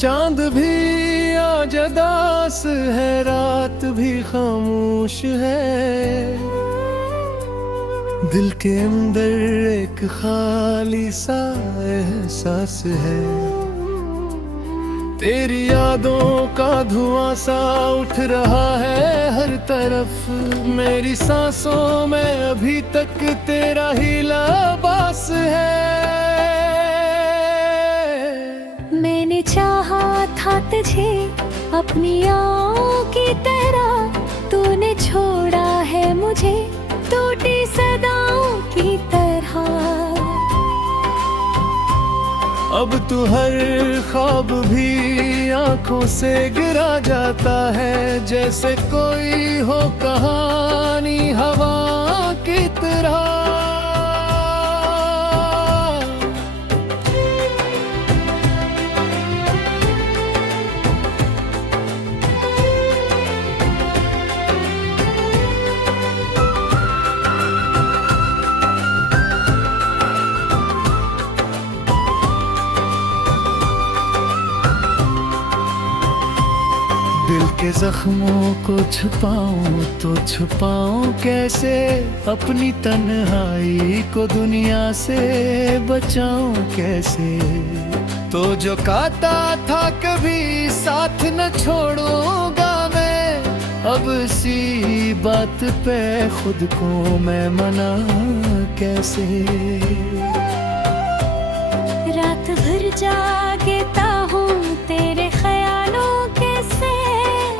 चांद भी आज उदास है, रात भी खामोश है। दिल के अंदर एक खाली सा एहसास है। तेरी यादों का धुआं सा उठ रहा है हर तरफ। मेरी सांसों में अभी तक तेरा ही लिबास है। मैंने चाहा था तुझे अपनी आँखों की तरह, तूने छोड़ा है मुझे टूटी सदाओं की तरह। अब तो हर ख्वाब भी आंखों से गिरा जाता है, जैसे कोई हो कहानी हवा की तरह। दिल के जख्मों को छुपाऊं तो छुपाऊं कैसे, अपनी तन्हाई को दुनिया से बचाऊं कैसे। तो जो कहता था कभी साथ न छोड़ूंगा मैं, अब इसी बात पे खुद को मैं मना कैसे। रात भर जागता हूँ तेरे ख्यालों के से,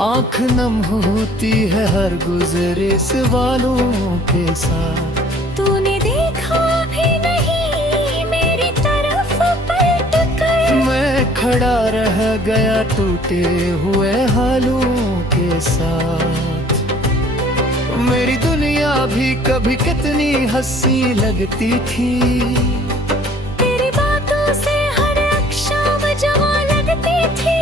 आँख नम होती है हर गुजरे सवालों के साथ। तूने देखा भी नहीं मेरी तरफ पलट कर, मैं खड़ा रह गया टूटे हुए हालों के साथ। मेरी दुनिया भी कभी कितनी हंसी लगती थी, तेरी बातों से हर एक शाम जवां लगती थी।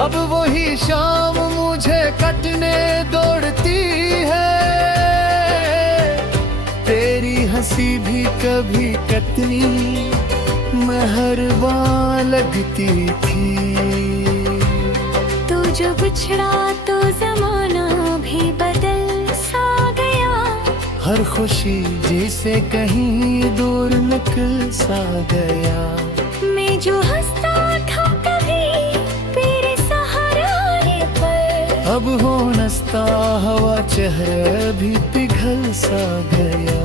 अब वही शाम मुझे कटने दौड़ती है। तेरी हंसी भी कभी कितनी मेहरबान लगती थी। तू जो बिछड़ा तो जमाना भी बदल सा गया, हर खुशी जिसे कहीं दूर निकल सा गया। मैं जो हंसता था कभी तेरे सहारे पर, अब हो नस्ता हवा चेहरे भी पिघल सा गया।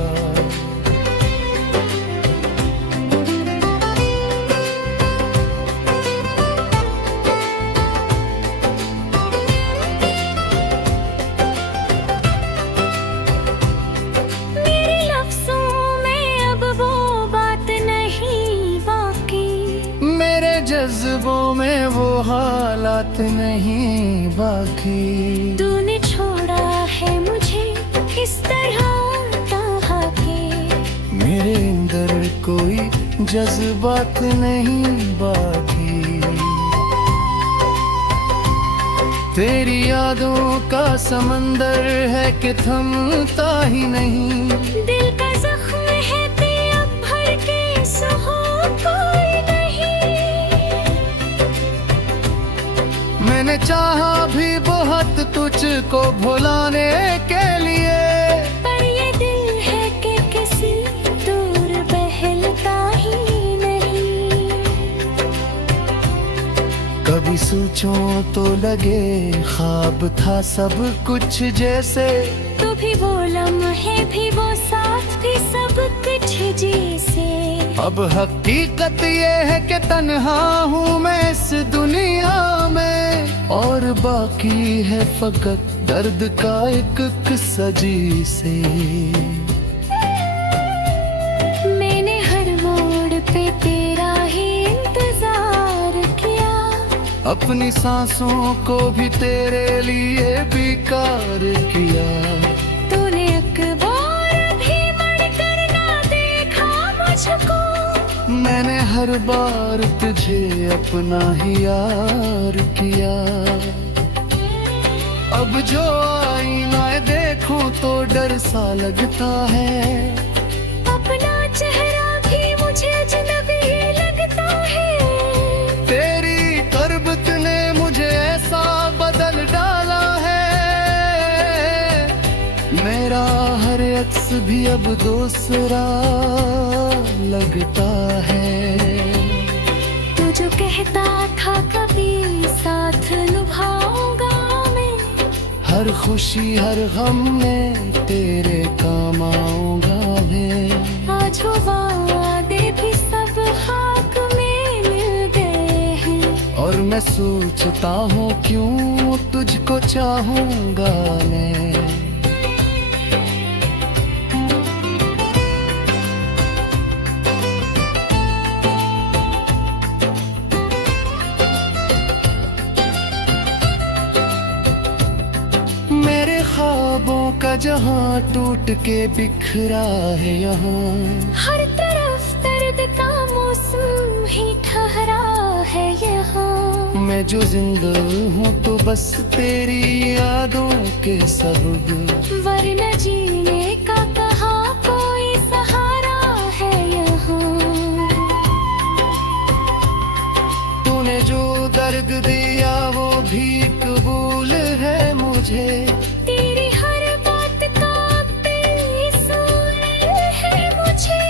मेरे लफ्ज़ों में अब वो बात नहीं बाकी, मेरे जज्बों में वो हालात नहीं बाकी। तूने छोड़ा है मुझे इस तरह तहा के, मेरे अंदर कोई जज्बात नहीं बाकी। तेरी यादों का समंदर है कि थमता ही नहीं। दिल का जख्म है ते अब भर के सहो कोई नहीं। मैंने चाहा भी बहुत तुझको भुलाने के लिए, पर ये दिल है कि किसी दूर बहलता ही नहीं। कभी सोचूं तो लगे ख्वाब था सब कुछ जैसे। तू भी वो लम्हे भी वो साथ भी सब कुछ जैसे। अब हकीकत ये है कि तन्हा हूँ मैं इस दुनिया में, और बाकी है फकत दर्द का एक किस्सा से। मैंने हर मोड़ पे तेरा ही इंतजार किया, अपनी सांसों को भी तेरे लिए बेकार किया। तूने अखबार भी पढ़कर ना देखा मुझको, मैंने हर बार तुझे अपना ही यार किया। अब जो आईना देखूं तो डर सा लगता है, अपना चेहरा भी मुझे अजनबी लगता है। तेरी कर अक्स भी अब दूसरा लगता है। तू जो कहता था कभी साथ निभाऊंगा मैं, हर खुशी हर गम में तेरे काम आऊंगा मैं। आज वो वादे भी सब खाक में मिल गए हैं। और मैं सोचता हूँ क्यों तुझको चाहूंगा मैं। मेरे ख्वाबों का जहां टूट के बिखरा है यहाँ। हर तरफ दर्द का मौसम ही ठहरा है यहाँ। मैं जो जिंदा हूँ तो बस तेरी यादों के सबब। वरना जीने का कहाँ कोई सहारा है यहाँ। तूने जो दर्द दिया वो भी कबूल है मुझे। तेरी हर बात का बेसुर है मुझे।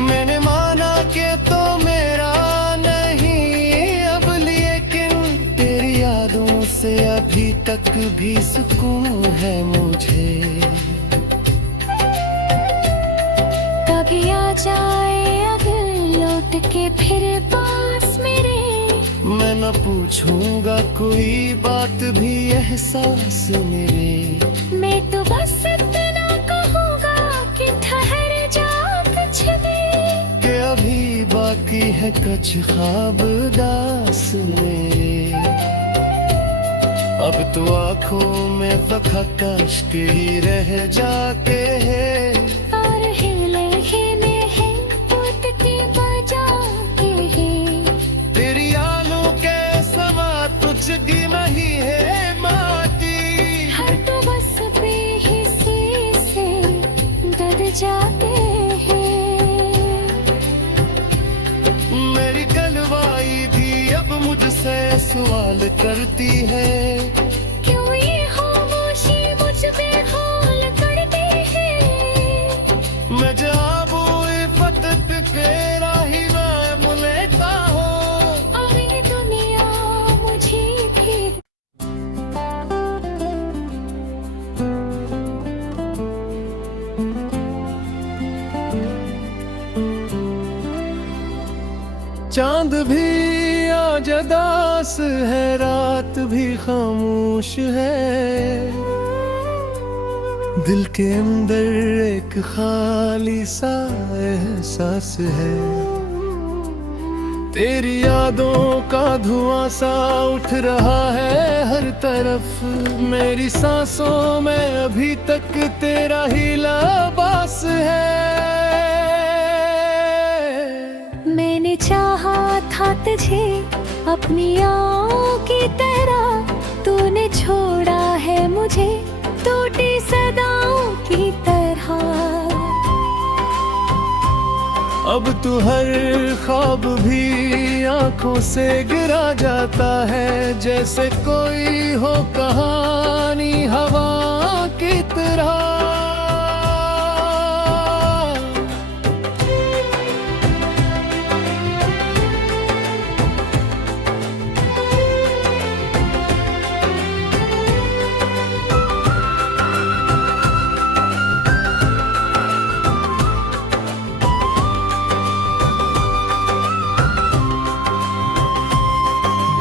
मैंने माना कि तो मेरा नहीं अब, लेकिन तेरी यादों से अभी तक भी सुकून है मुझे। कभी आ जाए अगर लौट के फिर पास मेरे, मैं न पूछूंगा कोई बात भी एहसास मेरे। मैं तो बस इतना कहूँगा कि ठहर जा कुछ देर। कि अभी बाकी है कुछ ख्वाब दास मेरे। अब तो आंखों में फकत अश्क ही रह जाते हैं। और हिले हिले हैं टूट के बजा के हैं। तेरी आलू के सवा तुझगी नहीं है माटी। हर तो बस बेहिसी से डर जाते हैं। मेरी गलवाई भी अब मुझसे सवाल करती है। क्यों ये खामोशी मुझ पे हाल करती है। मैं जाबू इफ़त पे तेरा ही नाम लेता हूँ। और ये दुनिया मुझे भी। चांद भी आज उदास है, रात भी खामोश है। दिल के अंदर एक खाली सा एहसास है। तेरी यादों का धुआं सा उठ रहा है हर तरफ। मेरी सांसों में अभी तक तेरा ही लिबास है। मैंने चाहा था तुझे अपनी आँखों की तरह, तूने छोड़ा है मुझे टूटी सदाओं की तरह। अब तो हर ख्वाब भी आंखों से गिरा जाता है। जैसे कोई हो कहानी हवा की तरह।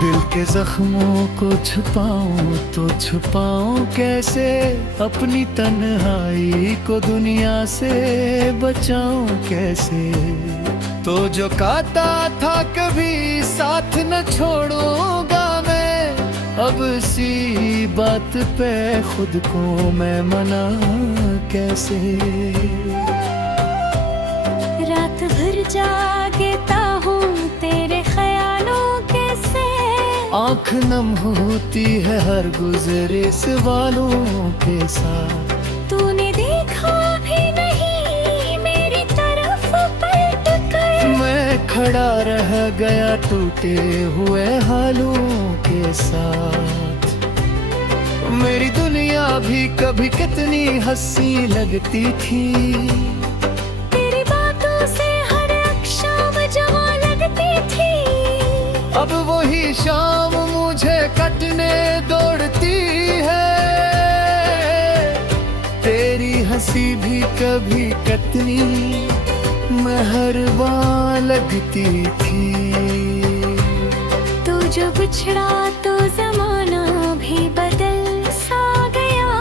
दिल के जख्मों को छुपाऊं तो छुपाऊं कैसे। अपनी तन्हाई को दुनिया से बचाऊं कैसे। तो जो कहता था कभी साथ न छोड़ूंगा मैं, अब इसी बात पे खुद को मैं मना कैसे। रात भर जागता हूँ तेरे ख्यालों के से। आँख नम होती है हर गुजरे सवालों के साथ। तूने देखा भी नहीं मेरी तरफ पलट कर। मैं खड़ा रह गया टूटे हुए हालों के साथ। मेरी दुनिया भी कभी कितनी हंसी लगती थी। तेरी बातों से हर एक शाम जवां लगती थी। अब वही शाम मुझे कटने दौड़ती है। तेरी हंसी भी कभी कितनी मेहरबान लगती थी। तू जो बिछड़ा तो जमाना भी बदल सा गया।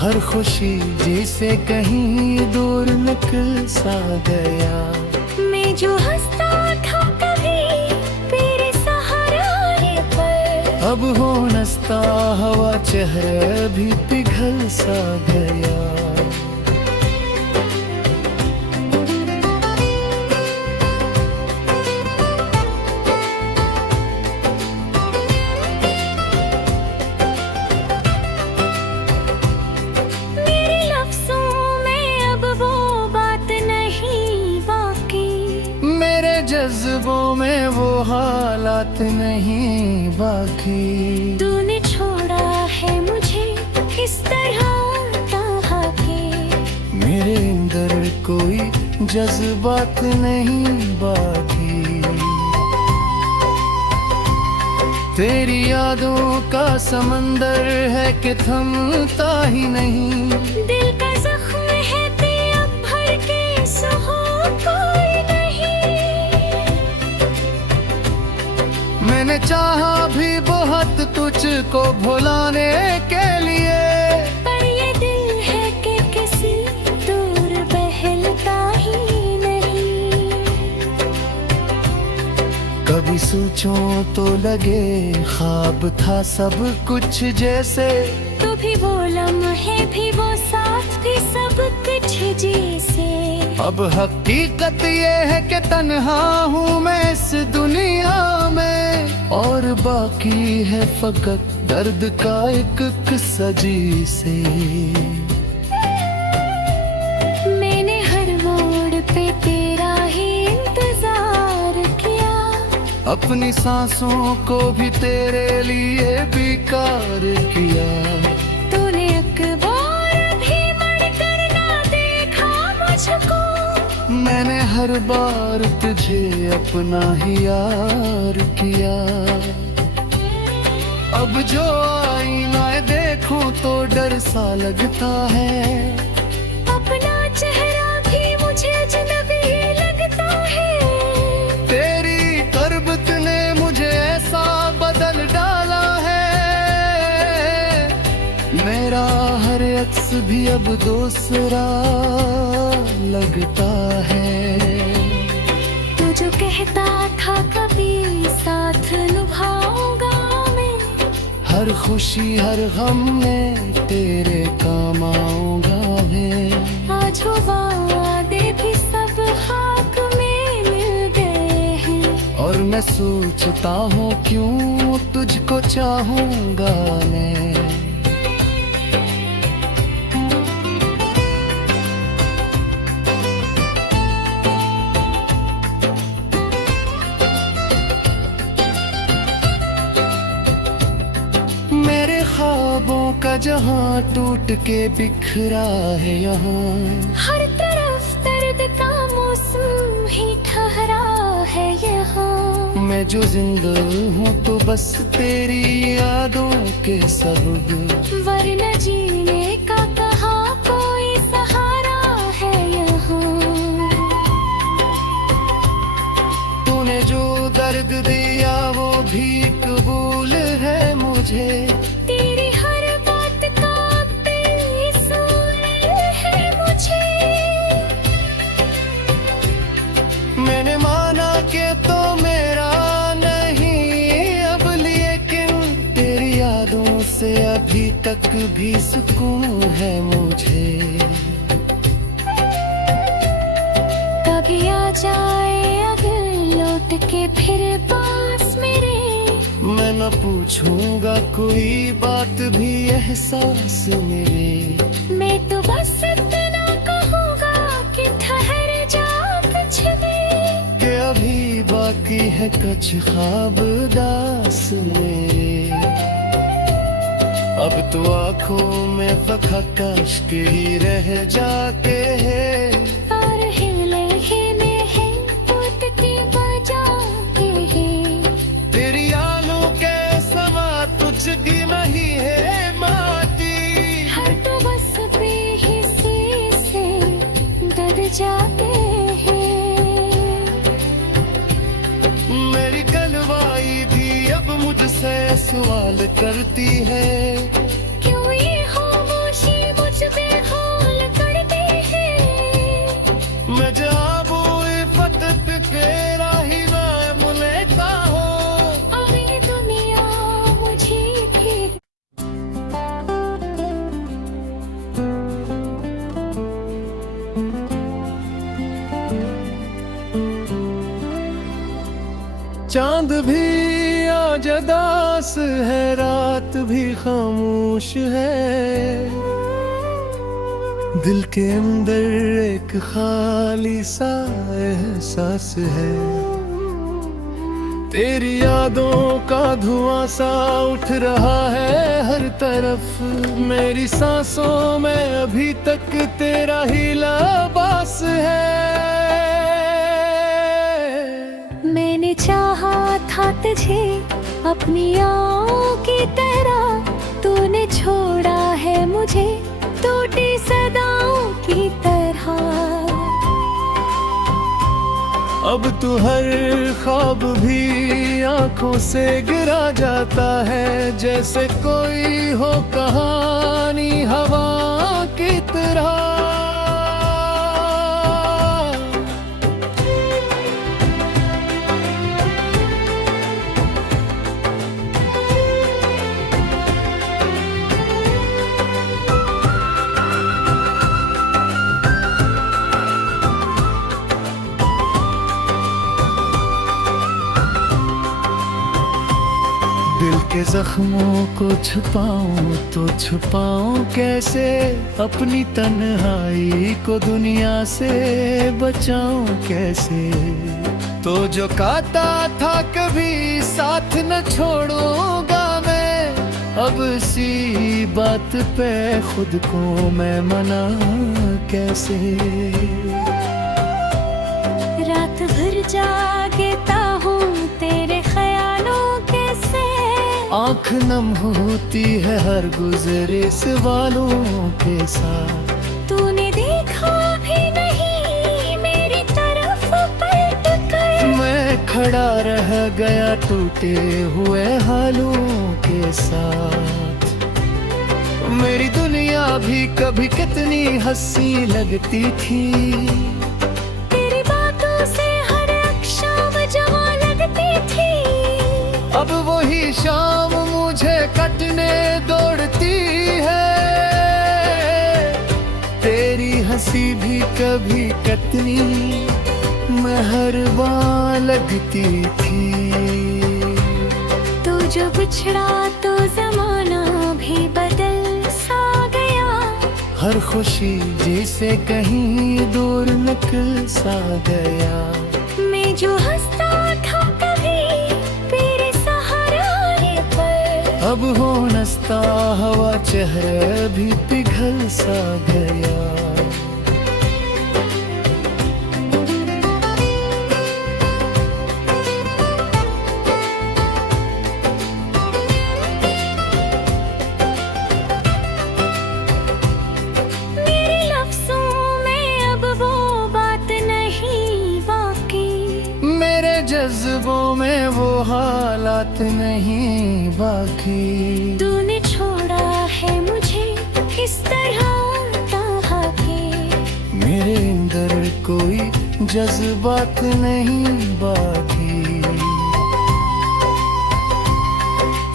हर खुशी जिसे कहीं दूर निकल सा गया। मैं जो हंसता था कभी तेरे सहारे पर, अब हो नस्ता हवा चेहरा भी पिघल सा गया। मेरे लफ्ज़ों में अब वो बात नहीं बाकी। मेरे जज्बों में वो हालात नहीं बाकी। तूने छोड़ा है मुझे इस तरह तहा के। मेरे अंदर कोई जज्बात नहीं बाकी। तेरी यादों का समंदर है कि थमता ही नहीं। दिल का जख्म है ते अब भर के सहो कोई नहीं। मैंने चाहा भी बहुत तुझको भुलाने के लिए, पर ये दिल है कि किसी दूर बहलता ही नहीं। कभी सोचूं तो लगे ख्वाब था सब कुछ जैसे। तो भी वो लम्हे भी वो साथ भी सब कुछ जैसे। अब हकीकत ये है कि तन्हा हूँ मैं इस दुनिया में, और बाकी है फकत दर्द का एक किस्सा से। मैंने हर मोड़ पे तेरा ही इंतजार किया। अपनी सांसों को भी तेरे लिए बेकार किया। तूने अखबार भी मड़कर ना देखा मुझको। मैंने हर बार तुझे अपना ही यार किया। अब जो आईना देखूं तो डर सा लगता है। अपना चेहरा भी मुझे अजनबी लगता है। तेरी तरबत ने मुझे ऐसा बदल डाला है। मेरा हर अक्स भी अब दूसरा लगता है। तू जो कहता था कभी साथ निभाऊंगा मैं, हर खुशी हर गम में तेरे काम आऊंगा मैं। आज वो वादे भी सब खाक में मिल गए हैं। और मैं सोचता हूँ क्यों तुझको चाहूंगा मैं। मेरे ख्वाबों का जहां टूट के बिखरा है यहाँ। हर तरफ दर्द का मौसम ही ठहरा है यहाँ। मैं जो जिंदा हूँ तो बस तेरी यादों के सबब। वरना जीने का कहाँ कोई सहारा है यहाँ। तूने जो दर्द दिया वो भी कबूल है मुझे। तेरी हर बात का बेसुर है मुझे। मैंने माना कि तो मेरा नहीं अब, लेकिन तेरी यादों से अभी तक भी सुकून है मुझे। कभी आ जाए अगर लौट के फिर पास मेरे। मैं न पूछूंगा कोई बात भी एहसास मेरे। मैं तो बस इतना कहूँगा कि ठहर जा कुछ भी। कि अभी बाकी है कुछ ख्वाब दास मेरे। अब तो आंखों में फकश के ही रह जाते हैं, और हिले हिले हैं पुत की बजा के हैं। तेरी आलू के सवा तुझकी नहीं है माटी, हर तो बस बेहिसी से डर जाते हैं। मेरी कलवाई भी अब मुझसे सवाल करती है, क्यों ये खामोशी मुझ पे हाल करती है। मैं जाबू इफ़त पे तेरा ही नाम लेता हूँ, और ये दुनिया मुझे भी। चांद भी आज उदास है, रात भी खामोश है, दिल के अंदर एक खाली सा एहसास है। तेरी यादों का धुआं सा उठ रहा है हर तरफ, मेरी सांसों में अभी तक तेरा ही लिबास है। मैंने चाहा था तुझे अपनी आँखों की तरह, तूने छोड़ा है मुझे टूटी सदाओं की तरह। अब तो हर ख्वाब भी आंखों से गिरा जाता है, जैसे कोई हो कहानी हवा की तरह। दिल के जख्मों को छुपाऊं तो छुपाऊं कैसे, अपनी तन्हाई को दुनिया से बचाऊं कैसे। तो जो कहता था कभी साथ न छोड़ूंगा मैं, अब इसी बात पे खुद को मैं मना कैसे। रात भर जागता हूँ तेरे ख्यालों के से, आँख नम होती है हर गुजरे सवालों के साथ। तूने देखा भी नहीं मेरी तरफ पलट कर, मैं खड़ा रह गया टूटे हुए हालों के साथ। मेरी दुनिया भी कभी कितनी हंसी लगती थी, तेरी बातों से हर एक शाम जवां लगती थी। अब वही शाम मुझे कटने दौड़ती है, तेरी हंसी भी कभी कितनी मेहरबान लगती थी। तू जो बिछड़ा तो जमाना भी बदल सा गया, हर खुशी जिसे कहीं दूर निकल सा गया। मैं जो हंसता था कभी तेरे सहारे पर, अब हो नस्ता हवा चेहरे भी पिघल सा गया। मेरे लफ्ज़ों में अब वो बात नहीं बाकी, मेरे जज्बों में वो हालात नहीं बाकी। तूने छोड़ा है मुझे इस तरह ताहा के, मेरे अंदर कोई जज्बात नहीं बाकी।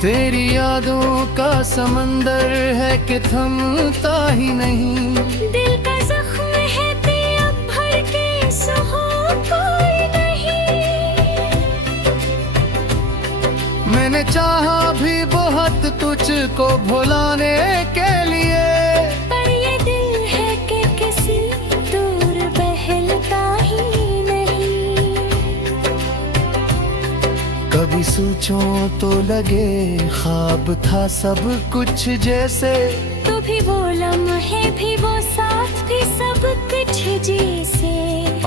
तेरी यादों का समंदर है कि थमता ही नहीं, दिल का जख्म है ते अब भर के सहो कोई नहीं। मैंने चाहा भी बहुत तुझको भुलाने के लिए, पर ये दिल है कि किसी दूर बहलता ही नहीं। कभी सोचूं तो लगे ख्वाब था सब कुछ जैसे। तू भी वो लम्हे भी वो साथ भी सब कुछ जैसे।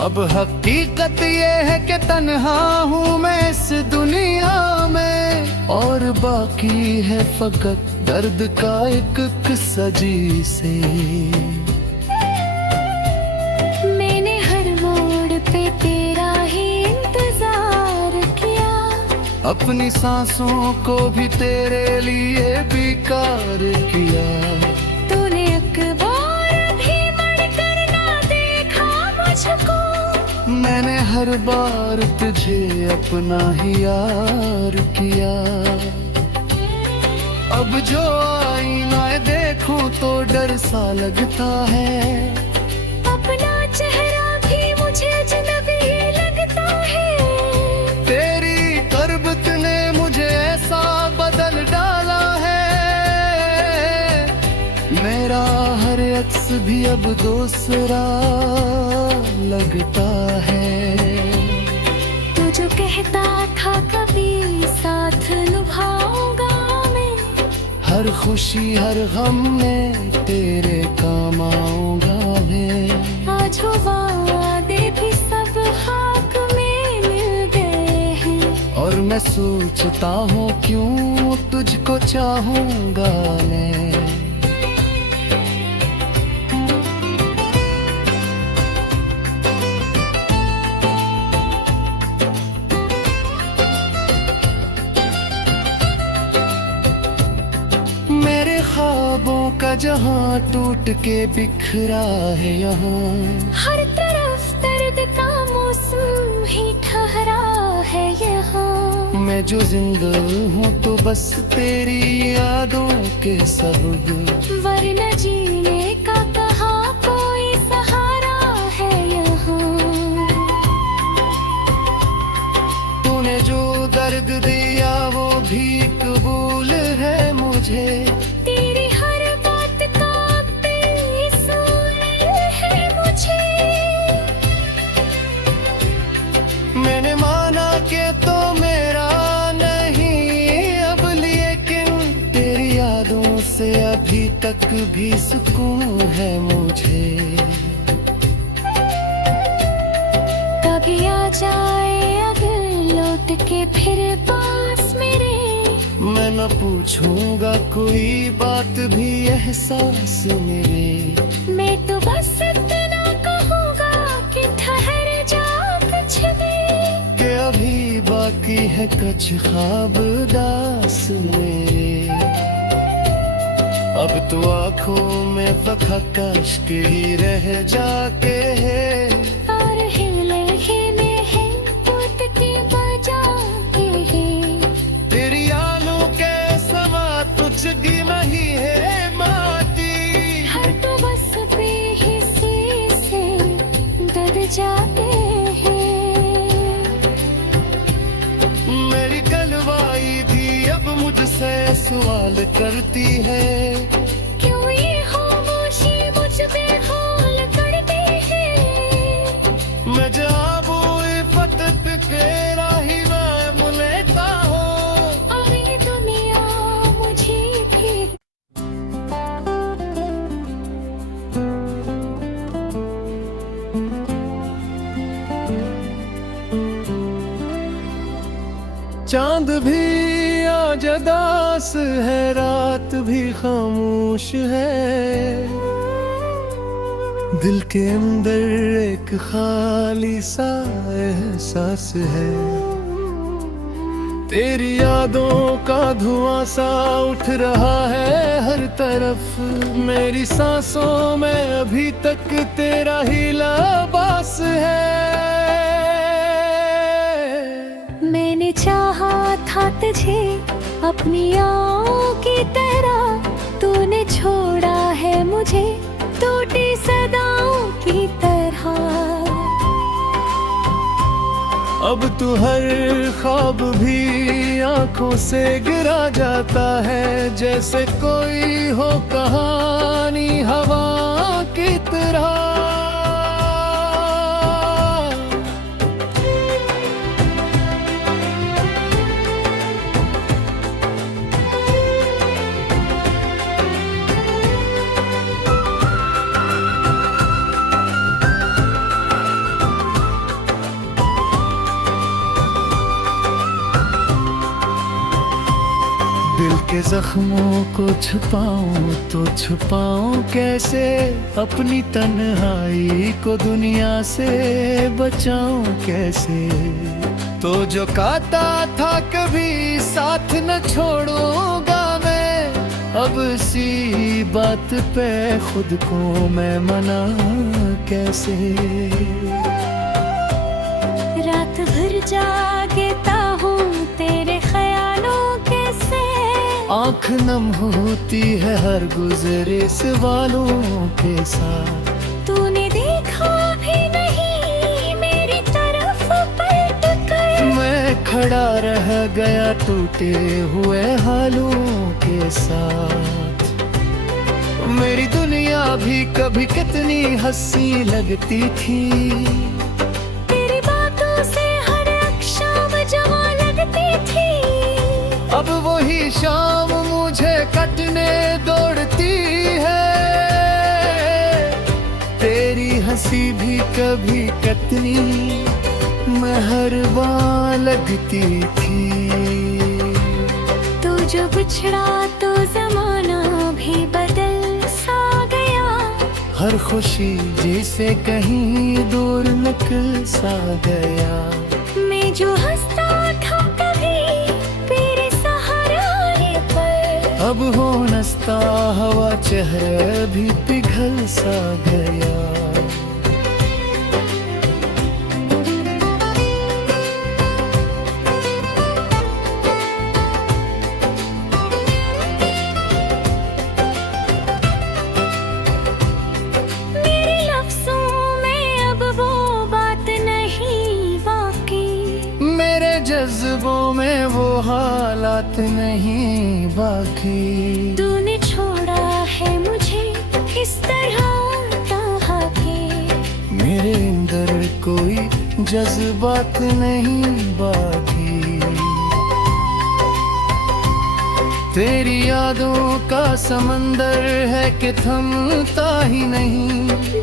अब हकीकत ये है कि तन्हा हूँ मैं इस दुनिया में, और बाकी है फकत दर्द का एक किस्सा जी से। मैंने हर मोड़ पे तेरा ही इंतजार किया, अपनी सांसों को भी तेरे लिए बेकार किया। तूने अखबार भी पढ़कर ना देखा मुझको, मैंने हर बार तुझे अपना ही यार किया। अब जो आईना देखूं तो डर सा लगता है, अपना चेहरा भी मुझे अजनबी लगता है। तेरी करबत ने मुझे ऐसा बदल डाला है, मेरा हर अक्स भी अब दूसरा लगता है। तू जो कहता था कभी साथ निभाऊंगा मैं, हर खुशी हर गम में तेरे काम आऊंगा मैं। आज वो वादे भी सब खाक में मिल गए हैं, और मैं सोचता हूँ क्यों तुझको चाहूंगा मैं। मेरे ख्वाबों का जहां टूट के बिखरा है यहाँ, हर तरफ दर्द का मौसम ही ठहरा है यहाँ। मैं जो जिंदा हूँ तो बस तेरी यादों के सबब, वरना जीने का कहाँ कोई सहारा है यहाँ। तूने जो दर्द दिया वो भी कबूल है मुझे, तेरी हर बात का बेसुर है मुझे। मैंने माना कि तो मेरा नहीं अब, लेकिन तेरी यादों से अभी तक भी सुकून है मुझे। कभी आ जाए अगर लौट के फिर पास मेरे, मैं न पूछूंगा कोई बात भी एहसास मेरे। मैं तो बस इतना कहूँगा कि ठहर जा कुछ देर, कि अभी बाकी है कुछ ख्वाब दास मेरे। अब तो आंखों में वफा का इश्क ही रह जाके है, और हिले में है टूट के बजा के है। तेरी आलू के सवा तुझ की नहीं है माटी, हर तो बस बेहिसी से दर जाते हैं। मेरी गलवाई भी अब मुझसे सवाल करती है, क्यों ये खामोशी मुझ पे हाल करती है। मैं जाबू फतत तेरा ही नाम लेता हूँ, और ये दुनिया मुझे भी। चांद भी आज दास है, रात भी खामोश है। दिल के अंदर एक खाली सा एहसास है, तेरी यादों का धुआं सा उठ रहा है हर तरफ। मेरी सांसों में अभी तक तेरा ही लिबास है। मैंने चाहा था तुझे अपनी आँखों की तरह, तूने छोड़ा है मुझे टूटी सदाओं की तरह। अब तो हर ख्वाब भी आंखों से गिरा जाता है, जैसे कोई हो कहानी हवा की तरह। जख्मों को छुपाऊं तो छुपाऊं कैसे, अपनी तन्हाई को दुनिया से बचाऊं कैसे। तो जो कहता था कभी साथ न छोड़ूंगा मैं, अब इसी बात पे खुद को मैं मना कैसे। रात भर जागता हूँ तेरे ख्यालों के से, आँख नम होती है हर गुजरे सवालों के साथ। तूने देखा भी नहीं मेरी तरफ पलट कर, मैं खड़ा रह गया टूटे हुए हालों के साथ। मेरी दुनिया भी कभी कितनी हंसी लगती थी, तेरी बातों से हर एक शाम जवां लगती थी। अब वही शाम मुझे कटने दौड़ती है। तेरी हंसी भी कभी कितनी मेहरबान लगती थी। तू जो बिछड़ा तो जमाना भी बदल सा गया, हर खुशी जिसे कहीं दूर निकल सा गया। मैं जो हंसता था कभी तेरे सहारे पर, अब हो नस्ता हवा चेहरे भी पिघल सा गया। मेरे लफ्ज़ों में अब वो बात नहीं बाकी, मेरे जज्बों में वो हालात नहीं बाकी। तूने छोड़ा है मुझे इस तरह तहा के, मेरे अंदर कोई जज्बात नहीं बाकी। तेरी यादों का समंदर है कि थमता ही नहीं।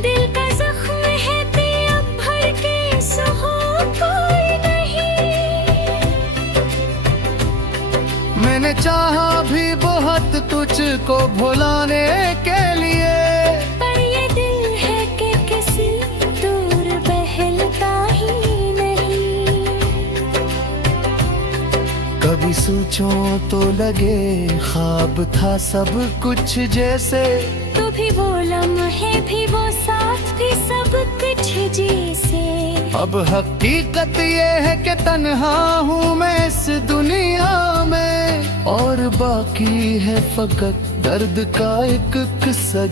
दिल का जख्म है ते अब भर के सहो कोई नहीं। मैंने चाहा भी बहुत तुझको भुलाने के लिए, पर ये दिल है कि किसी दूर बहलता ही नहीं। कभी सोचूं तो लगे ख्वाब था सब कुछ जैसे। तू भी वो लम्हे भी वो साथ भी सब कुछ जैसे। अब हकीकत ये है कि तन्हा हूँ मैं इस दुनिया में, और बाकी है फकत दर्द का एक किस्सा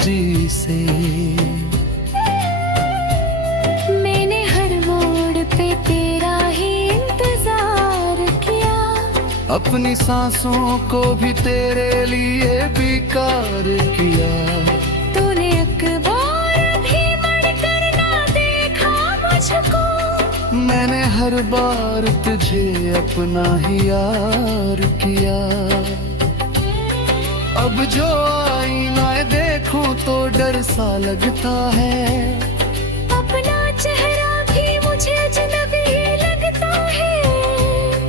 से। मैंने हर मोड़ पे तेरा ही इंतजार किया, अपनी सांसों को भी तेरे लिए बेकार किया। तूने अखबार भी पढ़कर ना देखा मुझको, मैंने हर बार तुझे अपना ही यार किया। अब जो आईना देखूं तो डर सा लगता है, अपना चेहरा भी मुझे अजनबी लगता है।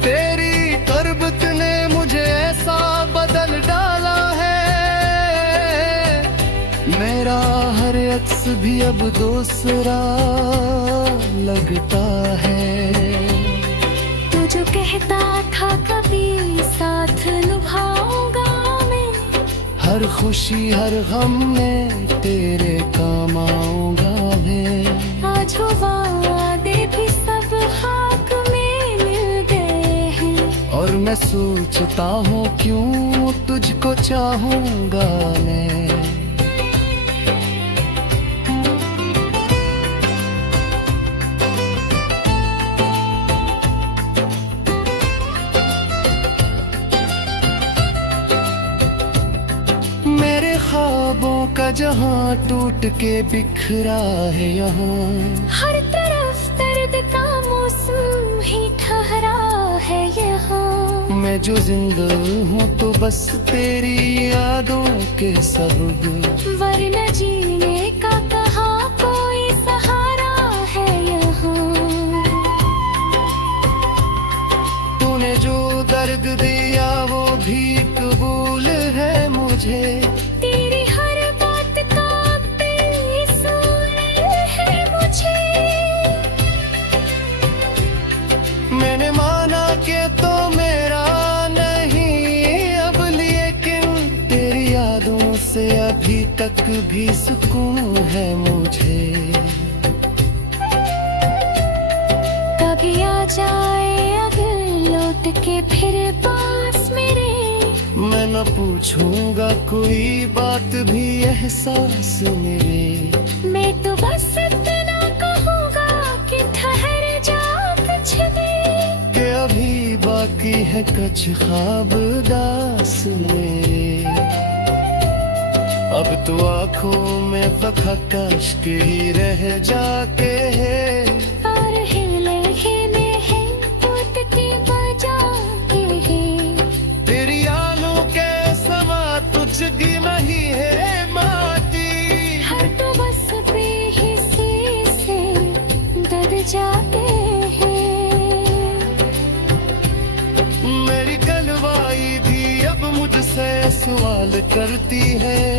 तेरी तरबत ने मुझे ऐसा बदल डाला है, मेरा हर अक्स भी अब दूसरा लगता है। तू जो कहता था कभी साथ निभाऊंगा मैं, हर खुशी हर गम में तेरे काम आऊंगा मैं। आज वो वादे भी सब खाक में मिल गए हैं, और मैं सोचता हूँ क्यों तुझको चाहूंगा मैं। मेरे ख्वाबों का जहां टूट के बिखरा है यहाँ, हर तरफ दर्द का मौसम ही ठहरा है यहाँ। मैं जो जिंदा हूँ तो बस तेरी यादों के सबब, वरना जीने का कहाँ कोई सहारा है यहाँ। तूने जो दर्द दिया वो भी कबूल मुझे। तेरी हर बात का बेसुर है मुझे। मैंने माना कि तो मेरा नहीं अब, लेकिन तेरी यादों से अभी तक भी सुकून है मुझे। कभी आ जाए अगर लौट के फिर पास मेरे, मैं न पूछूंगा कोई बात भी एहसास मेरे। मैं तो बस इतना कहूँगा कि ठहर जा कुछ देर। कि अभी बाकी है कुछ ख्वाब दास मेरे। अब तो आंखों में फकत अश्क ही रह जाते हैं, और हिले हिले हैं टूट के बजाते हैं। तेरी आलों के सवा तुझगी नहीं है माटी। हर तो बस बेहिसी से दब जाते हैं। मेरी गलवाई भी अब मुझसे सवाल करती है।